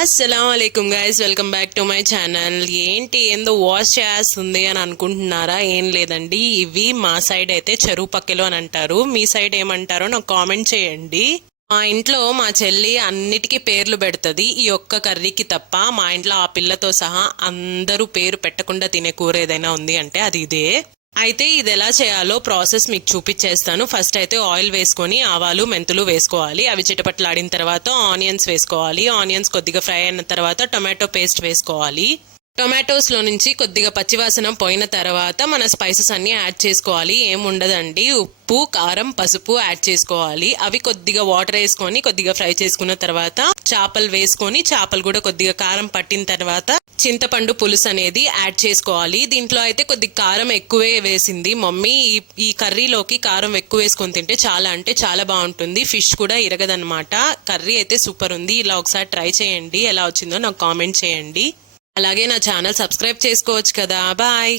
అస్సలాముఅలైకుం guys, welcome back to my channel. ఏంటి ఏందో wash చేస్తుంది అని అనుకుంటున్నారా? ఏం లేదండి, ఇవి మా సైడ్ అయితే చెరువు పక్కలు అని అంటారు. మీ సైడ్ ఏమంటారో నాకు కామెంట్ చేయండి. మా ఇంట్లో మా చెల్లి అన్నిటికీ పేర్లు పెడుతుంది, ఈ ఒక్క కర్రీకి తప్ప. మా ఇంట్లో ఆ పిల్లతో సహా అందరూ పేరు పెట్టకుండా తినే కూర ఏదైనా ఉంది అంటే అది ఇదే. అయితే ఇది ఎలా చేయాలో ప్రాసెస్ మీకు చూపించేస్తాను. ఫస్ట్ అయితే ఆయిల్ వేసుకొని ఆవాలు మెంతులు వేసుకోవాలి. అవి చిటపట్లాడిన తర్వాత ఆనియన్స్ వేసుకోవాలి. ఆనియన్స్ కొద్దిగా ఫ్రై అయిన తర్వాత టొమాటో పేస్ట్ వేసుకోవాలి. టొమాటోస్లో నుంచి కొద్దిగా పచ్చివాసన పోయిన తర్వాత మన స్పైసెస్ అన్ని యాడ్ చేసుకోవాలి. ఏం ఉండదండి, ఉప్పు, కారం, పసుపు యాడ్ చేసుకోవాలి. అవి కొద్దిగా వాటర్ వేసుకొని కొద్దిగా ఫ్రై చేసుకున్న తర్వాత చేపలు వేసుకొని చేపలు కూడా కొద్దిగా కారం పట్టిన తర్వాత చింతపండు పులుసు అనేది యాడ్ చేసుకోవాలి. దీంట్లో అయితే కొద్దిగా కారం ఎక్కువే వేసింది మమ్మీ. ఈ కర్రీలోకి కారం ఎక్కువ వేసుకొని తింటే చాలా అంటే చాలా బాగుంటుంది. ఫిష్ కూడా ఇరగదనమాట. కర్రీ అయితే సూపర్ ఉంది. ఇలా ఒకసారి ట్రై చేయండి, ఎలా వచ్చిందో నాకు కామెంట్ చేయండి. అలాగే నా ఛానల్ సబ్స్క్రైబ్ చేసుకోవచ్చు కదా. బాయ్.